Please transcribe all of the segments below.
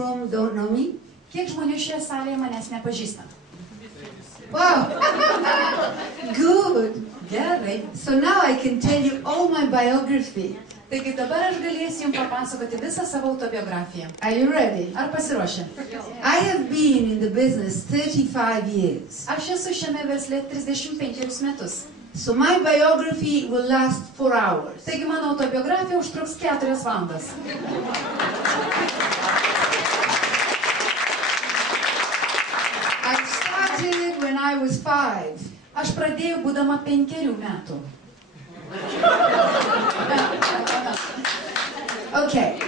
room don't know me? Kiek žmonių šioje salėje manęs nepažįsta? Wow. Good. Gerai. So now I can tell you all my biography. Taigi dabar aš galėsiu jums papasakoti visą savo autobiografiją. Are you ready? Ar pasiruošę? I have been in the business 35 years. Aš esu šiame versle 35 metus. So my biography will last 4 hours. Taigi mano autobiografija užtruks 4 valandas. I started when I was 5. Aš pradėjau būdama 5 metų. Okay.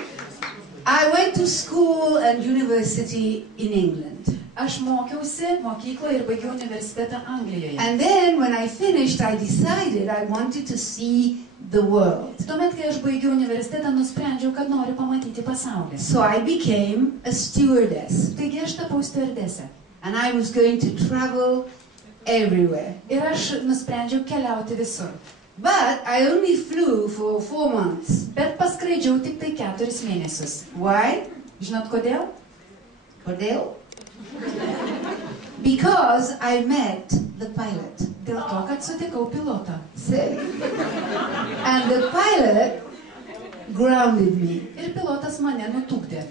I went to school and university in England. Aš mokiausi mokykloje ir baigiau universitetą Anglijoje. And then when I finished, I decided I wanted to see the world. Tuomet, kai aš baigiau universitetą, nusprendžiau, kad noriu pamatyti pasaulį. So I became a stewardess. Taigi aš tapau stiuardese. And I was going to travel everywhere. Ir aš nusprendžiau keliauti visur. But I only flew for 4 months. Bet paskraidžiau tik tai 4 mėnesius. Why? Žinot kodėl? Kodėl? Because I met the pilot. Dėl to, kad sutikau pilotą. See? And the pilot grounded me. Ir pilotas mane nutupdė.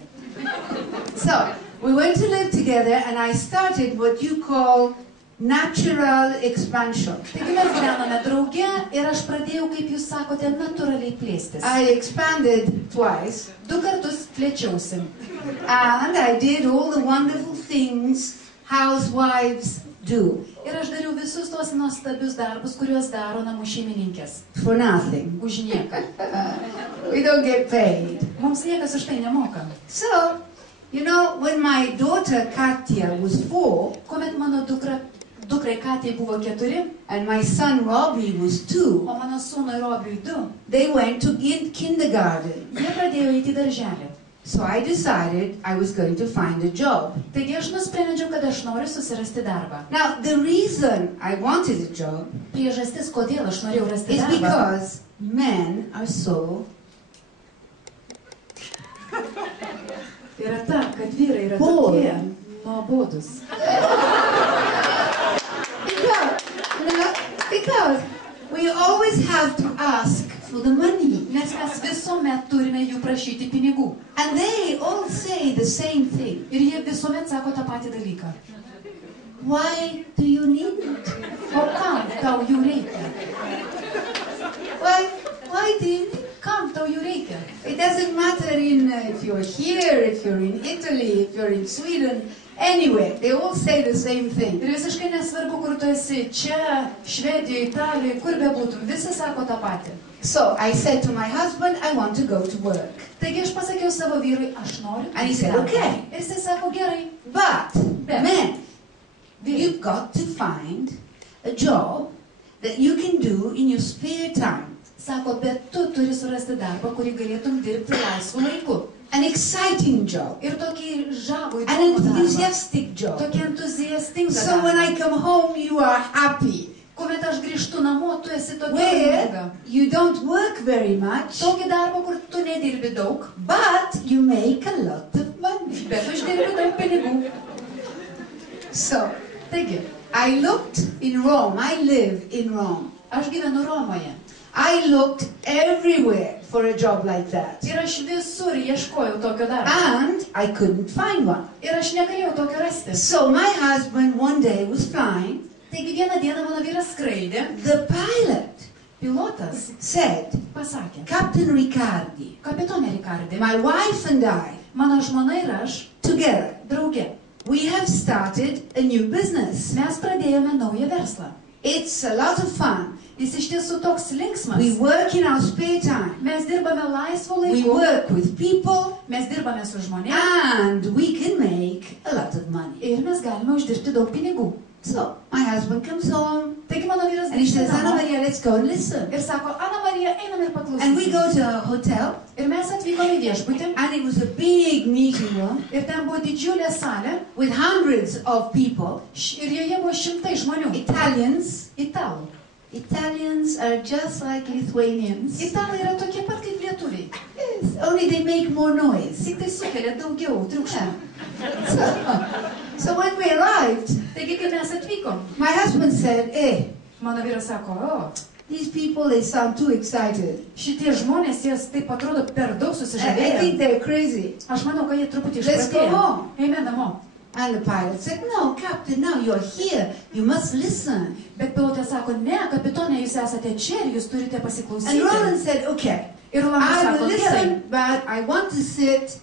So, we went to live together and I started what you call natural expansion. Taigi mes gyvename drauge ir aš pradėjau, kaip jūs sakote, natūraliai plėstis. I expanded twice. 2 kartus plėčiausi. And I did all the wonderful things housewives do. Ir aš dariau visus tos nuostabius darbus, kuriuos daro namų šeimininkės. For nothing. Už nieką. We don't get paid. Mums niekas už tai nemoka. So, you know, when my daughter Katya was 4, Kuomet mano dukrai Katijai buvo 4, and my son Robbie was 2, o mano sūnui Robiui 2, they went to kindergarten. jie pradėjo eiti į darželį. So I decided I was going to find a job. Taigi aš nusprendžiau, kad aš noriu susirasti darbą. Now, the reason I wanted a job Priežastis, kodėl aš norėjau rasti is darbą, because men are so yra ta, kad vyrai yra Bored. tokie nuobodus. Because we always have to ask for the money. Nes mes visuomet turime jų prašyti pinigų. And they all say the same thing. Ir jie visuomet sako tą patį dalyką. Why do you need it? O kam tau jų reikia? Why do you need it? Kam tau jų reikia? It doesn't matter if you're here, if you're in Italy, if you're in Sweden, anywhere. They all say the same thing. Ir visiškai nesvarbu, kur tu esi, čia, Švedijoje, Italijoje, kur bebūtum, visi sako tą patį. So I said to my husband, I want to go to work. Taigi aš pasakiau savo vyrui, aš noriu. And he said, okay. Ir jisai sako, gerai. But, Yeah. men, Vyrai, you've got to find a job that you can do in your spare time. sako, bet tu turi surasti darbą, kurį galėtum dirbti laisvu laiku. An exciting job. Ir tokį žavų An įdomų darbą. enthusiastic job. Tokį entuziastingą So when I darbą. come home, you are happy. Kuomet aš grįžtu namo, tu esi tokia Where laiminga. you don't work very much, Tokį darbą, kur tu nedirbi daug, but you make a lot of money. bet uždirbi daug pinigų. So Taigi, I looked in Rome. I live in Rome. aš gyvenu Romoje. I looked everywhere for a job like that. Ir aš visur ieškojau tokio darbo. And I couldn't find one. Ir aš negalėjau tokio rasti. So my husband one day was flying. Taigi vieną dieną mano vyras skraidė. The pilot Pilotas said, pasakė, Captain Riccardi, kapitone Ricardi, my wife and I, mano žmona ir aš, together, drauge, we have started a new business. mes pradėjome naują verslą. It's a lot of fun. Jis iš tiesų toks linksmas. We work in our spare time. Mes dirbame laisvu We laiku, work with people mes dirbame su žmonėmis and we can make a lot of money. ir mes galime uždirbti daug pinigų. So my husband comes home Taigi mano vyras and he grįžta says, Anna namo Maria, let's go and listen. ir sako, Ana Marija, einam ir And we go paklausysime. to a hotel Ir mes atvykome į viešbutį and it was a big meeting room ir ten buvo didžiulė salė with hundreds of people. ir joje buvo 100 žmonių. Italians. Italų. Italians are just like Lithuanians. Italai yra tokie pat kaip lietuviai. Yes, only they make more noise. Tik tai sukelia daugiau triukšmo. So when we arrived, Taigi, kai mes atvykom, my husband said, hey, mano vyras sako, o, these people, they sound too excited. šitie žmonės, jie taip atrodo per daug I think susižavėję. they're crazy. Aš manau, kad jie truputį Let's go išprotėjo. home. Eime namo. And the pilot said, no, Captain, now you're here. You must listen. Bet pilotė sako, ne, kapitonė, jūs esate čia ir jūs turite And pasiklausyti. Roland said, okay, Ir Rolandas I sako, will gerai. listen, but I want to sit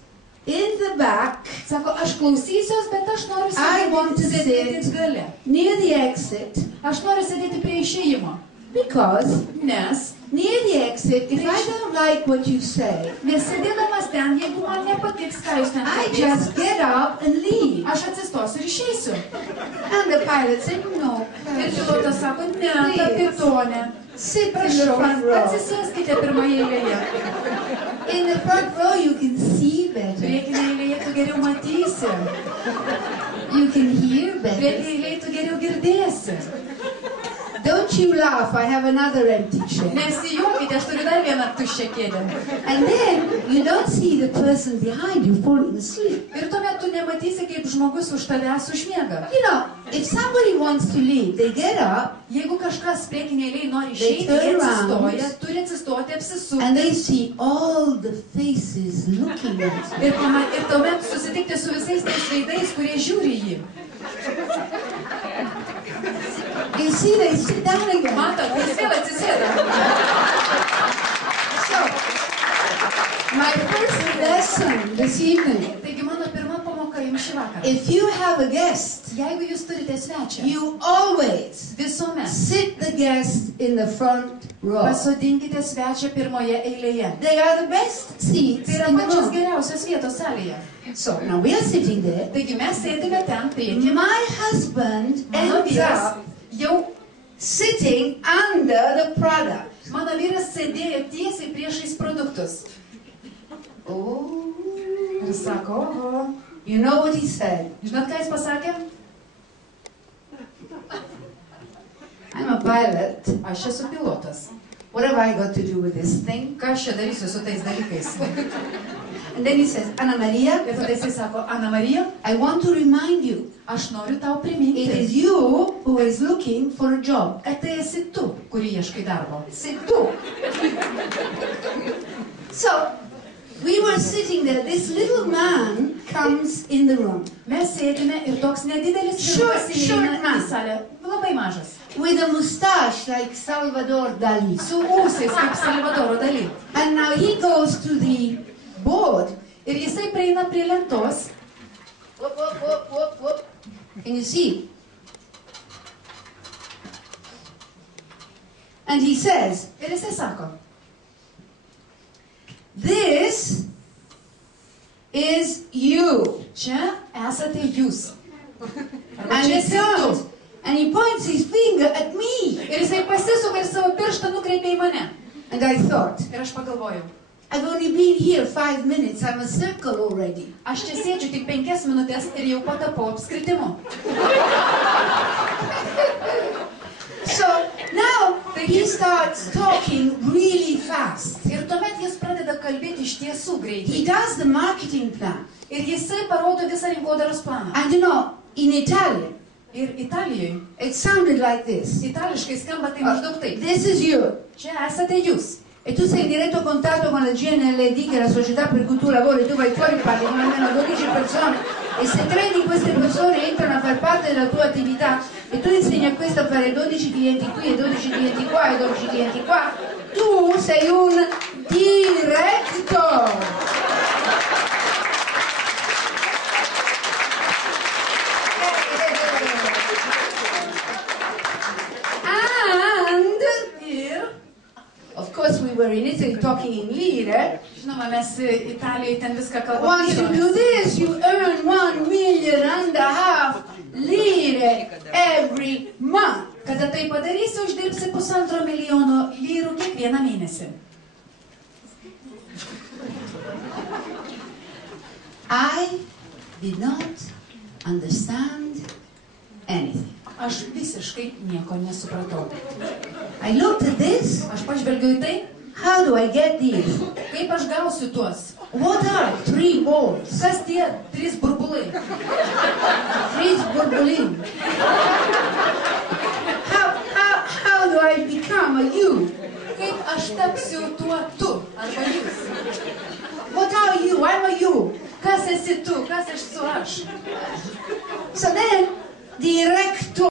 in the back Sako, aš klausysiuos, bet aš noriu I want to sėdėti sit- gale. near the exit Aš noriu sėdėti prie išėjimo. because Nes, near the exit, if I don't like what you say, nes sėdėdamas ten, jeigu man nepatiks, ką jūs ten I kalbėsite, just get up and leave. aš atsistosiu ir išeisiu. And the pilot said, no, Ir pilotas sako, ne, kapitonė. sit in the Prašau, front row. atsisėskite pirmoje eilėje. In the front row, you can see better. Priekinėje eilėje tu geriau matysi. You can hear better. Priekinėje eilėje tu geriau girdėsi. Don't you laugh, I have another empty chair. Nesijuokite, aš turiu dar vieną tuščią kėdę. And then you don't see the person behind you falling asleep. Ir tuomet tu nematysi, kaip žmogus už tavęs užmiega. You know, if somebody wants to leave, they get up Jeigu kažkas priekinėje eilėje nori They išeiti, turn jie around. atsistoja, turi atsistoti, and apsisukti. they see all the faces looking at you. Ir tuomet susitikti su visais tais veidais, kurie žiūri į jį. You see, they sit down again. Matot, jis vėl atsisėda. So, my first lesson this evening, Taigi mano pirma pamoka jums šį vakarą. if you have a guest, Jeigu jūs turite svečią, you always visuomet sit the guest in the front row. pasodinkite svečią pirmoje eilėje. They are the best seats Tai yra in the pačios room. geriausios vietos salėje. So, now we are sitting there. Taigi mes sėdime ten priekyje. My husband Mano ends vyras up jau, sitting under the product. mano vyras sėdėjo tiesiai priešais produktus. Oh, Ir sako, oho. you know what he said? Žinot, ką jis pasakė? I'm a pilot. Aš esu pilotas. What have I got to do with this thing? Ką aš čia darysiu su tais dalykais? And then he says, Ana Maria, Ir tada jisai sako, Ana Marija, I want to remind you, aš noriu tau it is priminti, you who is looking for a job. kad tai esi tu, kuri ieškai darbo. C'est tout. So, we were sitting there. This little man comes in the room Mes sėdime ir toks nedidelis Short įeina man. į salę, labai mažas, with a mustache like Salvador Dali. su ūsais kaip Salvadoro Dali. And now he goes to the board. Ir jisai prieina prie lentos Whoop, whoop, whoop, whoop, whoop. Can you see? And he says, ir jisai sako, this is you. čia esate jūs. Arba And čia he esi turns, tu. and he points his finger at me. Ir jisai pasisuka ir savo pirštą nukreipia į mane. And I thought, Ir aš pagalvojau, I've only been here 5 minutes. I'm a circle already. aš čia sėdžiu tik 5 minutės ir jau patapau apskritimu. So now he starts talking really fast. Ir tuomet jis pradeda kalbėti iš tiesų greitai. He does the marketing plan. Ir jisai parodo visą rinkodaros planą. And you know, in Italian, Ir Italijoje, it sounded like this. itališkai skamba tai maždaug taip. This is you. Čia esate jūs. E tu sei in diretto contatto con la GNLD, che è la società per cui tu lavori, tu vai fuori e parli con almeno 12 persone e se 3 di queste persone entrano a far parte della tua attività e tu insegni a questo a fare 12 clienti qui e 12 clienti qua e 12 clienti qua, tu sei un director. And Ir, of course we were in Italy talking in lire. žinoma, mes Italijoje ten viską kalbame. Once you do this, you earn 1.5 million lire every month. Kada tai padarysi, uždirbsi 1,5 milijono lyrų kiekvieną mėnesį. I did not understand anything. Aš visiškai nieko nesupratau. I looked at this. Aš pažvelgiau į tai, How do I get these? Kaip aš gausiu tuos? What are 3 balls? Kas tie 3 burbulai? 3 burbulin. How do I become a you? Kaip aš tapsiu tuo tu arba jūs? What are you? I'm a you. Kas esi tu? Kas esu aš? So then, director